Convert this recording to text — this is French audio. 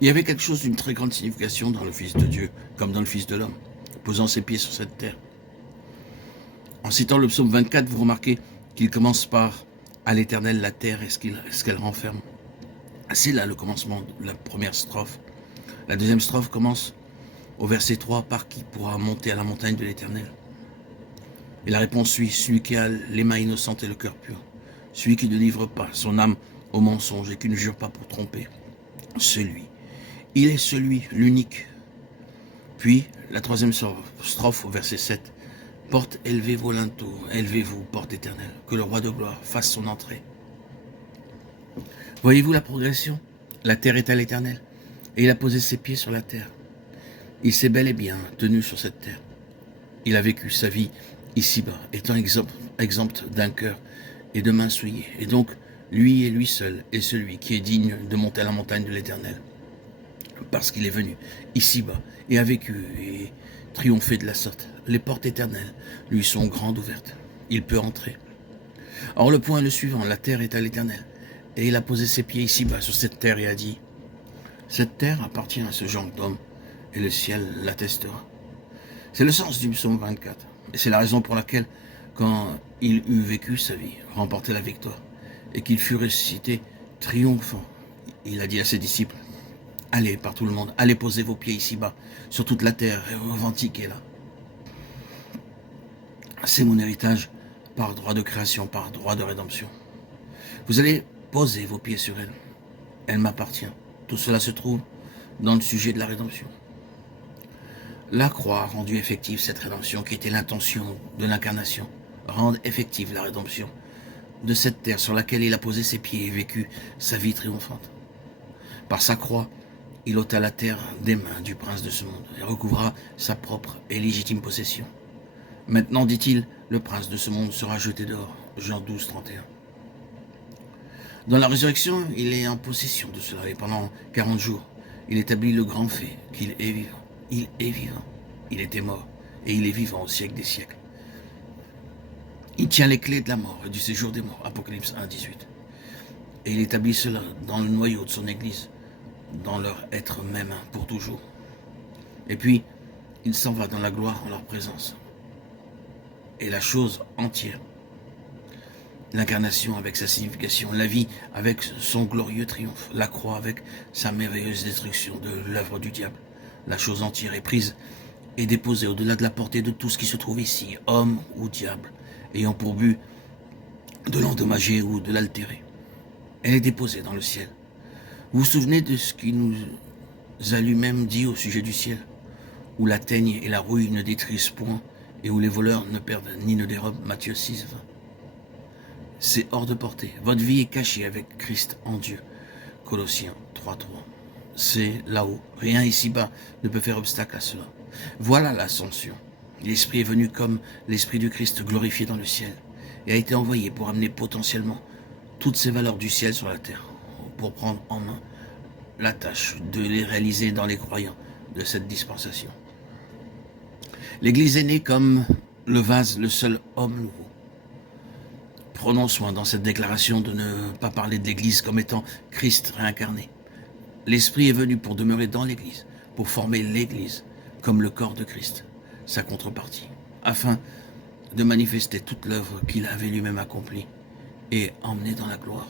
Il y avait quelque chose d'une très grande signification dans le Fils de Dieu, comme dans le Fils de l'homme, posant ses pieds sur cette terre. En citant le psaume 24, vous remarquez qu'il commence par « À l'Éternel la terre et ce qu'elle renferme ». C'est là le commencement de la première strophe. La deuxième strophe commence au verset 3 « Par qui pourra monter à la montagne de l'Éternel ?» Et la réponse suit « Celui qui a les mains innocentes et le cœur pur, celui qui ne livre pas son âme au mensonge et qui ne jure pas pour tromper, celui. Il est celui, l'unique. » Puis, la troisième strophe au verset 7. « Porte, élevez vos linteaux, élevez-vous, porte éternelle, que le roi de gloire fasse son entrée. » Voyez-vous la progression? La terre est à l'Éternel, et il a posé ses pieds sur la terre. Il s'est bel et bien tenu sur cette terre. Il a vécu sa vie ici-bas, étant exempt d'un cœur et de mains souillées. Et donc, lui et lui seul est celui qui est digne de monter à la montagne de l'Éternel. Parce qu'il est venu ici-bas et a vécu et triomphé de la sorte. Les portes éternelles lui sont grandes ouvertes. Il peut entrer. Or le point est le suivant, la terre est à l'Éternel. Et il a posé ses pieds ici-bas sur cette terre et a dit, cette terre appartient à ce genre d'homme et le ciel l'attestera. C'est le sens du psaume 24. Et c'est la raison pour laquelle, quand il eut vécu sa vie, remporté la victoire, et qu'il fut ressuscité triomphant, il a dit à ses disciples, allez par tout le monde, allez poser vos pieds ici-bas, sur toute la terre, et revendiquez-la. C'est mon héritage par droit de création, par droit de rédemption. Vous allez poser vos pieds sur elle. Elle m'appartient. Tout cela se trouve dans le sujet de la rédemption. La croix a rendu effective cette rédemption qui était l'intention de l'incarnation. Rendre effective la rédemption de cette terre sur laquelle il a posé ses pieds et vécu sa vie triomphante. Par sa croix, il ôta la terre des mains du prince de ce monde et recouvra sa propre et légitime possession. Maintenant, dit-il, le prince de ce monde sera jeté dehors. Jean 12, 31. Dans la résurrection, il est en possession de cela et pendant 40 jours, il établit le grand fait qu'il est vivant. Il est vivant. Il était mort et il est vivant au siècle des siècles. Il tient les clés de la mort et du séjour des morts. Apocalypse 1, 18. Et il établit cela dans le noyau de son Église, dans leur être même pour toujours. Et puis, il s'en va dans la gloire en leur présence. Et la chose entière, l'incarnation avec sa signification, la vie avec son glorieux triomphe, la croix avec sa merveilleuse destruction de l'œuvre du diable, la chose entière est prise et déposée au-delà de la portée de tout ce qui se trouve ici, homme ou diable, ayant pour but de l'endommager ou de l'altérer. Elle est déposée dans le ciel. Vous vous souvenez de ce qu'il nous a lui-même dit au sujet du ciel, où la teigne et la rouille ne détruisent point, et où les voleurs ne perdent ni ne dérobent, Matthieu 6, 20. C'est hors de portée. Votre vie est cachée avec Christ en Dieu. Colossiens 3, 3. C'est là-haut. Rien ici-bas ne peut faire obstacle à cela. Voilà l'ascension. L'Esprit est venu comme l'Esprit du Christ glorifié dans le ciel et a été envoyé pour amener potentiellement toutes ces valeurs du ciel sur la terre, pour prendre en main la tâche de les réaliser dans les croyants de cette dispensation. L'Église est née comme le vase, le seul homme nouveau. Prenons soin dans cette déclaration de ne pas parler de l'Église comme étant Christ réincarné. L'Esprit est venu pour demeurer dans l'Église, pour former l'Église comme le corps de Christ, sa contrepartie, afin de manifester toute l'œuvre qu'il avait lui-même accomplie et emmenée dans la gloire.